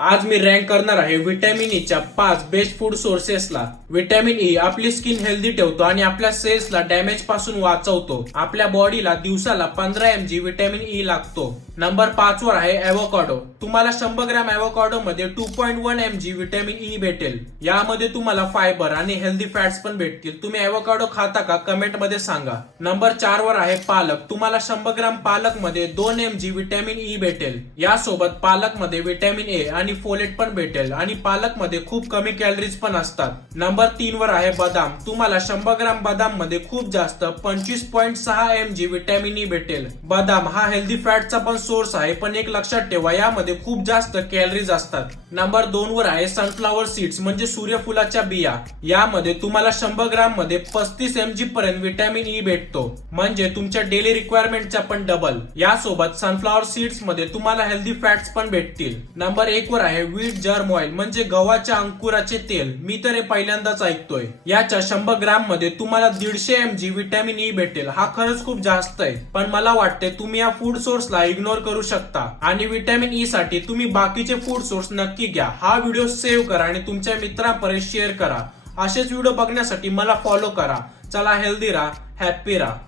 आज मी रँक करणार आहे व्हिटॅमिन ई च्या 5 बेस्ट फूड सोर्सेसला। व्हिटॅमिन ई आपली स्किन हेल्दी ठेवतो आणि आपल्या सेल्सला डॅमेज पासून वाचवतो। आपल्या बॉडीला दिवसाला 15 mg व्हिटॅमिन ई लागतो। नंबर 5 वर आहे एवोकॅडो। तुम्हाला 100 ग्रॅम एवोकॅडो मध्ये 2.1 mg व्हिटॅमिन ई भेटेल। यामध्ये तुम्हाला फायबर आणि हेल्दी फॅट्स पण भेटतील। तुम्ही एवोकॅडो खाता का कमेंट मध्ये सांगा। नंबर 4 वर आहे पालक। तुम्हाला 100 ग्रॅम पालक मध्ये 2 mg व्हिटॅमिन ई भेटेल। यासोबत पालक मध्ये व्हिटॅमिन ए आणि फोलेट पण भेटेल आणि पालक मध्ये खूप कमी कॅलरीज पण असतात। नंबर 3 वर आहे बदाम। तुम्हाला 100 ग्रॅम बदाम मध्ये खूप जास्त 25.6 mg व्हिटॅमिन ई भेटेल। बदाम हा हेल्दी फॅटचा पण सोर्स आहे, पण एक लक्षात ठेवा यामध्ये खूप जास्त कॅलरीज असतात। नंबर 2 वर आहे सनफ्लावर सीड्स म्हणजे सूर्यफुलाच्या बिया। यामध्ये तुम्हाला 100 ग्रॅम मध्ये 35 mg पर्यंत व्हिटॅमिन ई भेटतो, म्हणजे तुमच्या डेली रिक्वायरमेंटच्या पण डबल। यासोबत सनफ्लावर सीड्स मध्ये तुम्हाला हेल्दी फॅट्स पण भेटतील। नंबर 1 वर आहे व्हीट जर्म ऑइल म्हणजे गव्हाच्या अंकुराचे तेल। मी तर हे पहिल्यांदाच ऐकतोय। याच्या 100 ग्रॅम मध्ये तुम्हाला 150 mg व्हिटॅमिन ई भेटेल। हा खरंच खूप जास्त आहे, पण मला वाटते तुम्ही या फूड सोर्सला इग्नोर करू शकता आणि व्हिटॅमिन ई साठी तुम्ही बाकीचे फूड सोर्स नक्की घ्या। हा व्हिडिओ सेव्ह करा आणि तुमच्या मित्रांपर्यंत शेअर करा। असेच व्हिडिओ बघण्यासाठी मला फॉलो करा। चला हेल्दी राहा, हॅप्पी राहा।